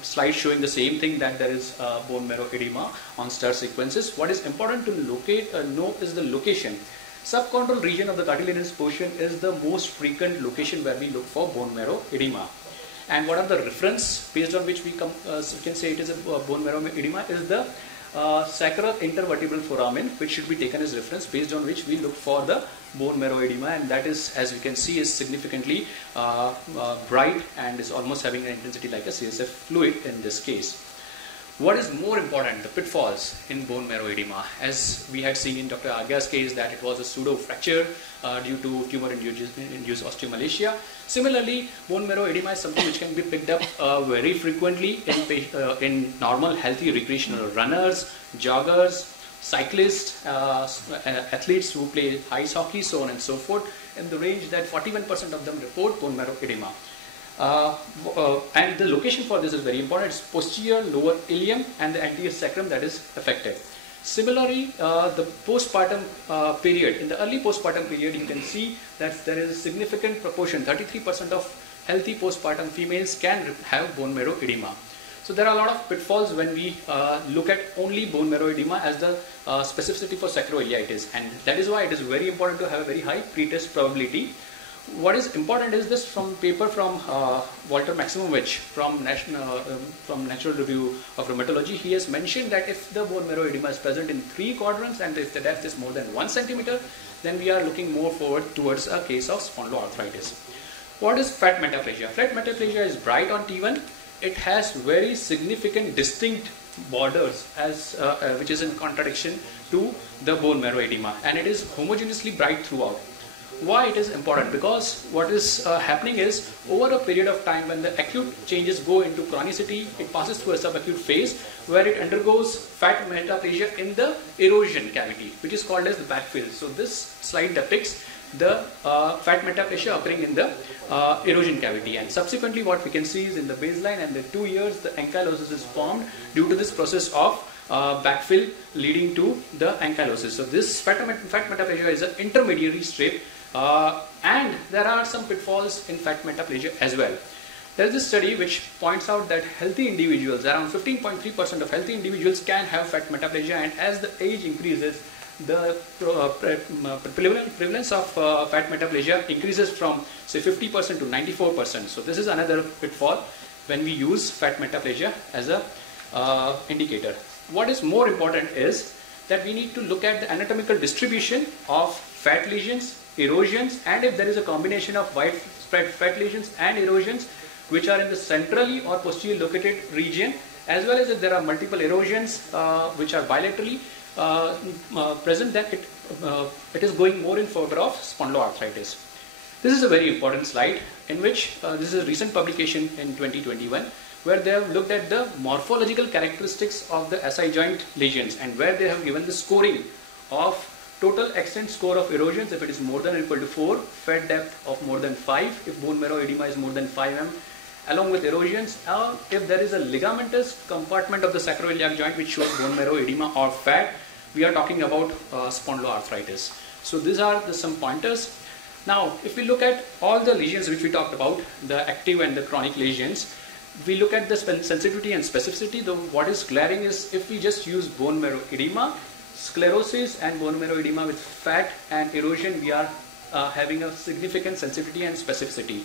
slide showing the same thing, that there is bone marrow edema on star sequences. What is important to know is the location. Subchondral region of the cartilaginous portion is the most frequent location where we look for bone marrow edema. And what are the reference based on which we can say it is a bone marrow edema is the sacral intervertebral foramen, which should be taken as reference, based on which we look for the bone marrow edema, and that is, as we can see, is significantly bright and is almost having an intensity like a CSF fluid in this case. What is more important, the pitfalls in bone marrow edema? As we had seen in Dr. Agya's case, that it was a pseudo fracture due to tumor-induced osteomalacia. Similarly, bone marrow edema is something which can be picked up very frequently in normal, healthy recreational runners, joggers, cyclists, athletes who play ice hockey, so on and so forth, in the range that 41% of them report bone marrow edema. And the location for this is very important. It's posterior lower ilium and the anterior sacrum that is affected. Similarly, the postpartum period, in the early postpartum period, you can see that there is a significant proportion, 33% of healthy postpartum females can have bone marrow edema. So there are a lot of pitfalls when we look at only bone marrow edema as the specificity for sacroiliitis, and that is why it is very important to have a very high pretest probability. What is important is this from paper from Walter Maximovich from Natural Review of Rheumatology. He has mentioned that if the bone marrow edema is present in 3 quadrants and if the depth is more than 1 centimeter, then we are looking more forward towards a case of spondyloarthritis. What is fat metaplasia? Fat metaplasia is bright on T1. It has very significant distinct borders, as which is in contradiction to the bone marrow edema, and it is homogeneously bright throughout. Why it is important? Because what is happening is, over a period of time when the acute changes go into chronicity, it passes through a subacute phase where it undergoes fat metaplasia in the erosion cavity, which is called as the backfill. So this slide depicts the fat metaplasia occurring in the erosion cavity, and subsequently what we can see is in the baseline and the 2 years the ankylosis is formed due to this process of backfill leading to the ankylosis. So this fat metaplasia is an intermediary strip, and there are some pitfalls in fat metaplasia as well. There is this study which points out that healthy individuals, around 15.3% of healthy individuals can have fat metaplasia, and as the age increases, the prevalence of fat metaplasia increases from say 50% to 94%. So this is another pitfall when we use fat metaplasia as a indicator. What is more important is that we need to look at the anatomical distribution of fat lesions, erosions, and if there is a combination of widespread fat lesions and erosions which are in the centrally or posterior located region, as well as if there are multiple erosions which are bilaterally present, then it is going more in favor of spondyloarthritis. This is a very important slide in which this is a recent publication in 2021 where they have looked at the morphological characteristics of the SI joint lesions, and where they have given the scoring of total extent score of erosions if it is more than or equal to 4, fat depth of more than 5 if bone marrow edema is more than 5 mm, along with erosions, or if there is a ligamentous compartment of the sacroiliac joint which shows bone marrow edema or fat, we are talking about spondyloarthritis. So these are some pointers. Now, if we look at all the lesions which we talked about, the active and the chronic lesions, we look at the sensitivity and specificity. What is glaring is if we just use bone marrow edema, sclerosis and bone marrow edema with fat and erosion, we are having a significant sensitivity and specificity.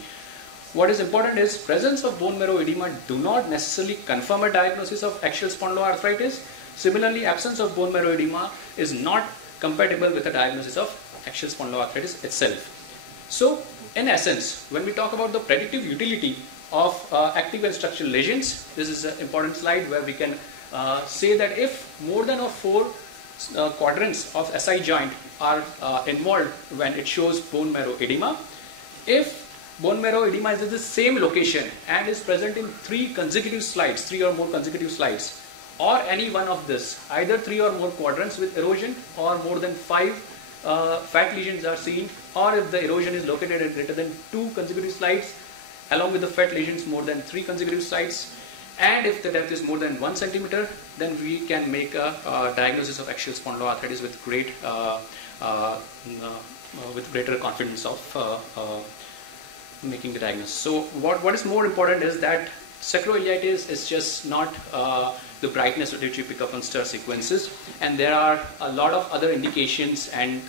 What is important is presence of bone marrow edema do not necessarily confirm a diagnosis of axial spondyloarthritis. Similarly, absence of bone marrow edema is not compatible with a diagnosis of axial spondyloarthritis itself. So, in essence, when we talk about the predictive utility of active and structural lesions, this is an important slide where we can say that if more than 4 quadrants of SI joint are involved when it shows bone marrow edema, if bone marrow edema is in the same location and is present in 3 consecutive slides, 3 or more consecutive slides, or any one of this, either 3 or more quadrants with erosion or more than 5 fat lesions are seen, or if the erosion is located at greater than 2 consecutive slides, along with the fat lesions more than 3 consecutive slides, and if the depth is more than 1 centimeter, then we can make a diagnosis of axial spondyloarthritis with greater confidence of making the diagnosis. So what is more important is that sacroiliitis is just not the brightness which you pick up on stir sequences, and there are a lot of other indications and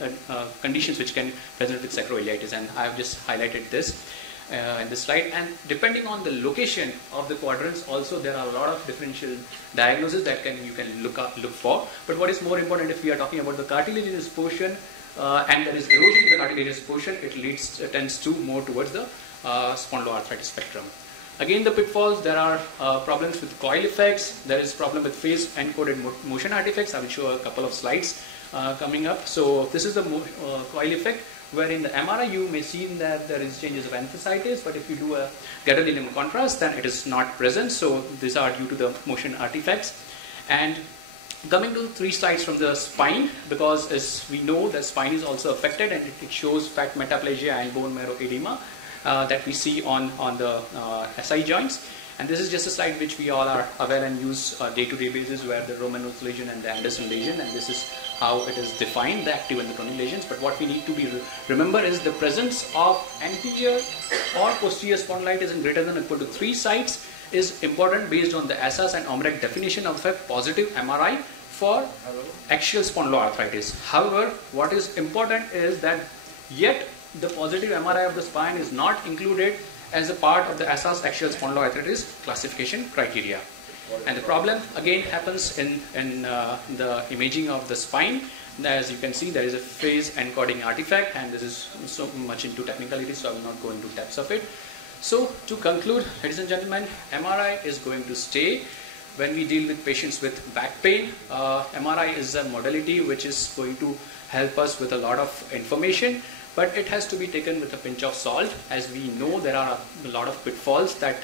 conditions which can present with sacroiliitis, and I have just highlighted this in this slide. And depending on the location of the quadrants, also there are a lot of differential diagnoses that you can look for. But what is more important, if we are talking about the cartilaginous portion and there is erosion in the cartilaginous portion, it tends to more towards the spondyloarthritis spectrum. Again, the pitfalls, there are problems with coil effects, there is problem with phase encoded motion artifacts. I will show a couple of slides coming up. So this is the coil effect, where in the MRI you may see that there is changes of enthesitis, but if you do a gadolinium contrast, then it is not present. So these are due to the motion artifacts. And coming to 3 slides from the spine, because as we know the spine is also affected and it shows fat metaplasia and bone marrow edema that we see on the SI joints. And this is just a slide which we all are aware and use day-to-day basis, where the Romanos lesion and the Anderson lesion, and this is how it is defined, the active and the chronic lesions. But what we need to remember is the presence of anterior or posterior spondylitis in greater than or equal to 3 sites is important based on the ASAS and OMREC definition of a positive MRI for axial spondyloarthritis. However, what is important is that yet the positive MRI of the spine is not included as a part of the ASAS axial spondyloarthritis classification criteria. And the problem again happens in the imaging of the spine. As you can see, there is a phase encoding artifact, and this is so much into technicality, so I will not go into depths of it. So to conclude, ladies and gentlemen, MRI is going to stay when we deal with patients with back pain. MRI is a modality which is going to help us with a lot of information, but it has to be taken with a pinch of salt. As we know, there are a lot of pitfalls that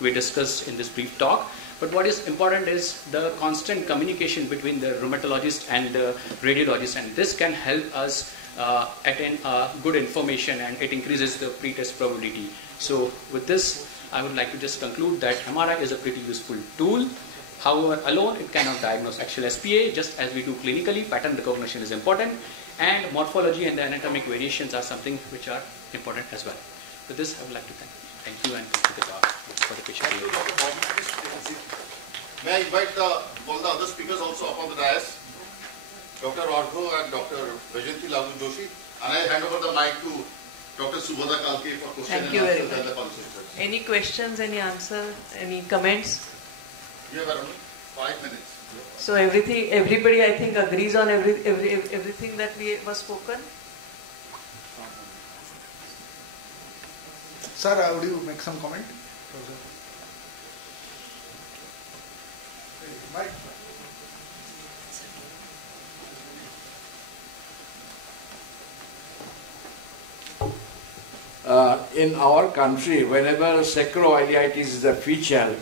we discussed in this brief talk. But what is important is the constant communication between the rheumatologist and the radiologist, and this can help us attain good information, and it increases the pre-test probability. So with this, I would like to just conclude that MRI is a pretty useful tool. However, alone it cannot diagnose axial SPA. Just as we do clinically, pattern recognition is important, and morphology and the anatomic variations are something which are important as well. With this, I would like to thank you and to the talk for the patient. May I invite all the other speakers also up on the dais, Dr. Argo and Dr. Vajanti Lalu Joshi, and I hand over the mic to Dr. Subodha Kalke for question and answers and the consultants. Any questions, any answer, any comments? You have around 5 minutes. So everybody I think agrees on everything that was spoken. Sir, would you make some comment? Mike. In our country, whenever sacroiliitis is a feature,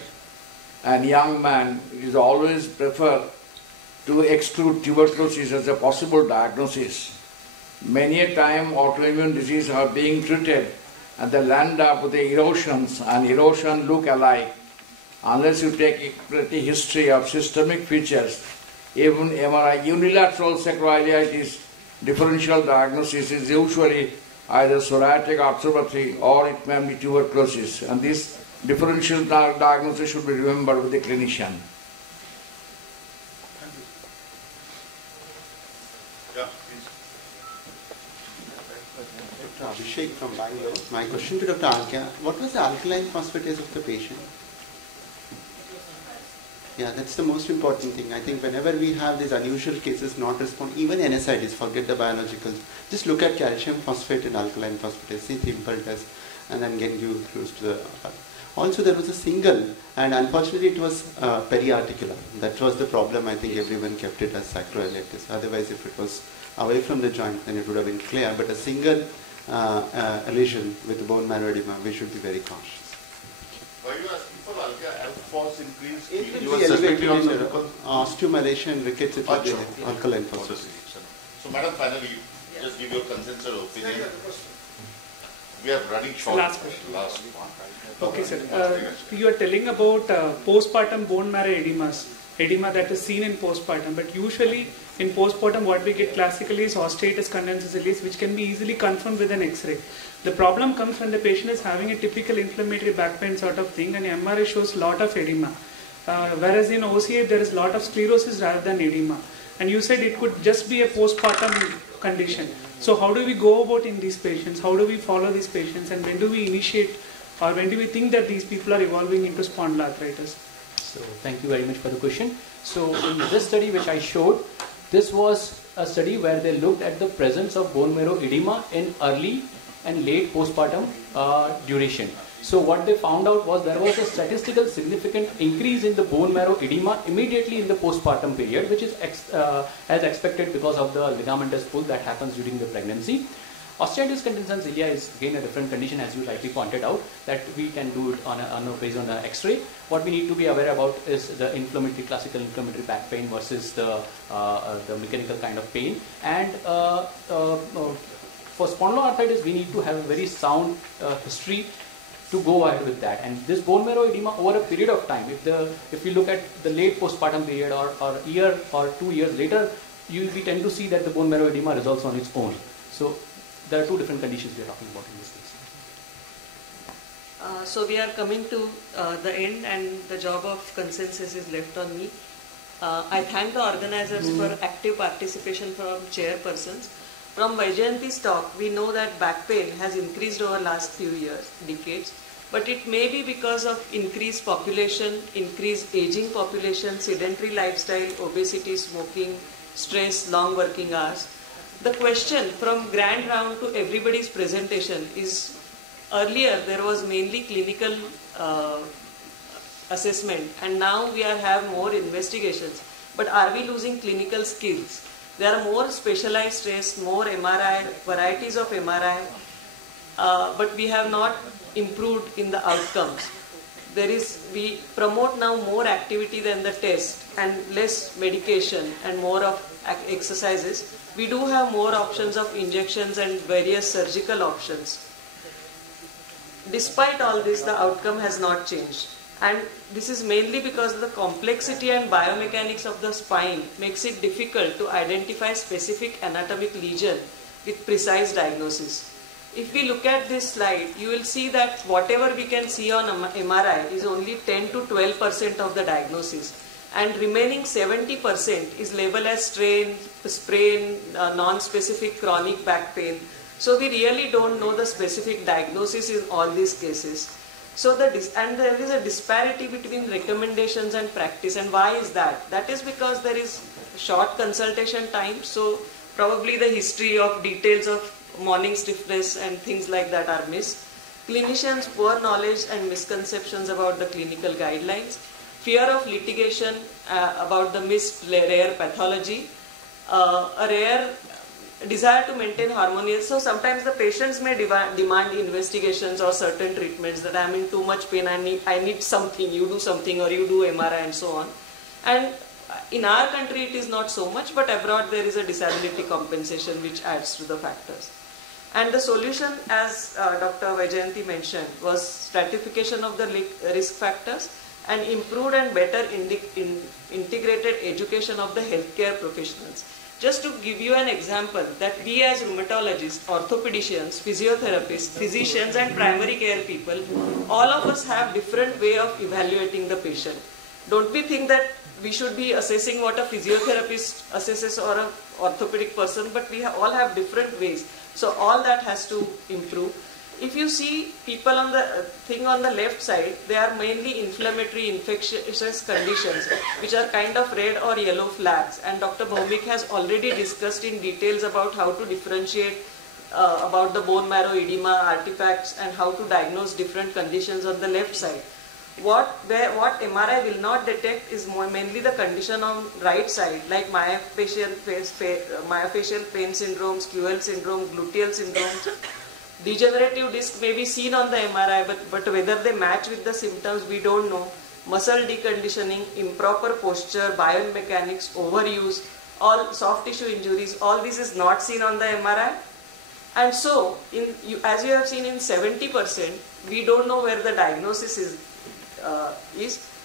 and young man is always prefer to exclude tuberculosis as a possible diagnosis. Many a time autoimmune diseases are being treated and they land up with the erosions, and erosion look alike. Unless you take a pretty history of systemic features, even MRI unilateral sacroiliitis differential diagnosis is usually either psoriatic arthropathy or it may be tuberculosis, and this differential diagnosis should be remembered with the clinician. Yeah, please. Dr. Abhishek from Bangalore. My question to Dr. Alkia, what was the alkaline phosphatase of the patient? Yeah, that's the most important thing. I think whenever we have these unusual cases not respond, even NSIDs, forget the biologicals, just look at calcium phosphate and alkaline phosphatase, see simple test, and then get you close to the... Also, there was a single, and unfortunately it was periarticular. That was the problem. I think everyone kept it as sacroiliactis. Otherwise, if it was away from the joint, then it would have been clear. But a single lesion with bone marrow edema, we should be very cautious. Why are you asking for alpha increase? It You will were be suspecting elevated also in because osteomalacia and rickets, it will be alkaline also phosphatase. So, madam, finally, just give your consensus opinion. We are running short. Last question. Last one. Okay, sir. You are telling about postpartum bone marrow edema that is seen in postpartum, but usually in postpartum what we get classically is osteitis condensa ileus, which can be easily confirmed with an X-ray. The problem comes when the patient is having a typical inflammatory back pain sort of thing, and MRI shows lot of edema. Whereas in OCA there is lot of sclerosis rather than edema. And you said it could just be a postpartum condition. So how do we go about in these patients? How do we follow these patients? And when do we initiate, or when do we think that these people are evolving into spondyloarthritis? So thank you very much for the question. So in this study which I showed, this was a study where they looked at the presence of bone marrow edema in early and late postpartum duration. So what they found out was there was a statistical significant increase in the bone marrow edema immediately in the postpartum period, which is as expected because of the ligamentous pull that happens during the pregnancy. Osteitis condensa ileus is again a different condition, as you rightly pointed out, that we can do it based on an X-ray. What we need to be aware about is the classical inflammatory back pain versus the mechanical kind of pain. And for spondyloarthritis, we need to have a very sound history to go ahead with that. And this bone marrow edema over a period of time, if you look at the late postpartum period or a year or 2 years later, we tend to see that the bone marrow edema resolves on its own. So there are two different conditions we are talking about in this case. So we are coming to the end, and the job of consensus is left on me. I thank the organizers for active participation from chairpersons. From Vaijayanti's talk, we know that back pain has increased over last few years, decades, but it may be because of increased population, increased aging population, sedentary lifestyle, obesity, smoking, stress, long working hours. The question from grand round to everybody's presentation is, earlier there was mainly clinical assessment, and now we have more investigations, but are we losing clinical skills? There are more specialized tests, more MRI, varieties of MRI, but we have not improved in the outcomes. We promote now more activity than the test and less medication and more of exercises. We do have more options of injections and various surgical options. Despite all this, the outcome has not changed. And this is mainly because the complexity and biomechanics of the spine makes it difficult to identify specific anatomic lesion with precise diagnosis. If we look at this slide, you will see that whatever we can see on MRI is only 10 to 12% of the diagnosis, and remaining 70% is labeled as strain, sprain, non-specific chronic back pain. So we really don't know the specific diagnosis in all these cases. So there is a disparity between recommendations and practice. And why is that? That is because there is short consultation time. So probably the history of details of morning stiffness and things like that are missed. Clinicians' poor knowledge and misconceptions about the clinical guidelines. Fear of litigation about the missed rare pathology. A rare desire to maintain harmonious. So sometimes the patients may demand investigations or certain treatments, that I am in too much pain, I need something, you do something, or you do MRI and so on. And in our country it is not so much, but abroad there is a disability compensation which adds to the factors. And the solution, as Dr. Vaijayanti mentioned, was stratification of the risk factors and improved and better integrated education of the healthcare professionals. Just to give you an example, that we as rheumatologists, orthopedicians, physiotherapists, physicians and primary care people, all of us have different way of evaluating the patient. Don't we think that we should be assessing what a physiotherapist assesses or an orthopedic person, but we all have different ways. So all that has to improve. If you see people on the thing on the left side, they are mainly inflammatory infectious conditions which are kind of red or yellow flags, and Dr. Bhaumik has already discussed in details about how to differentiate about the bone marrow edema artifacts and how to diagnose different conditions on the left side. What MRI will not detect is mainly the condition on right side, like myofascial pain syndromes, QL syndrome, gluteal syndromes. Degenerative disc may be seen on the MRI, but whether they match with the symptoms, we don't know. Muscle deconditioning, improper posture, biomechanics, overuse, all soft tissue injuries, all this is not seen on the MRI. And so, as you have seen in 70%, we don't know where the diagnosis is.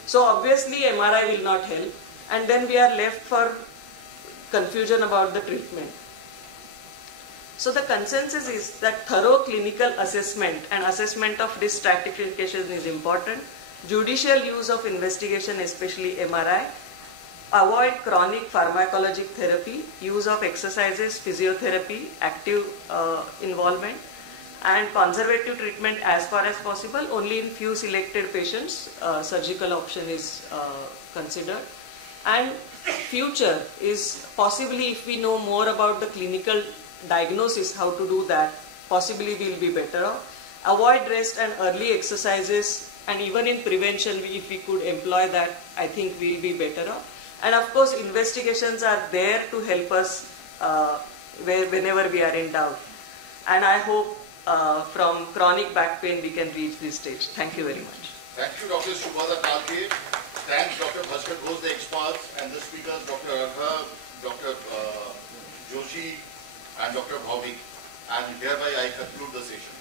So obviously MRI will not help, and then we are left for confusion about the treatment. So the consensus is that thorough clinical assessment and assessment of risk stratification is important. Judicial use of investigation, especially MRI. Avoid chronic pharmacologic therapy, use of exercises, physiotherapy, active involvement, and conservative treatment as far as possible. Only in few selected patients surgical option is considered. And future is possibly, if we know more about the clinical diagnosis, how to do that, possibly we will be better off. Avoid rest and early exercises, and even in prevention, if we could employ that, I think we will be better off. And of course, investigations are there to help us whenever we are in doubt. And I hope from chronic back pain we can reach this stage. Thank you very much. Thank you, Dr. Subhadra Kalke. Thanks, Dr. Bhaskar Ghosh, the experts, and the speakers, Dr. Argha, Dr. Joshi, and Dr. Bhaumik. And hereby I conclude the session.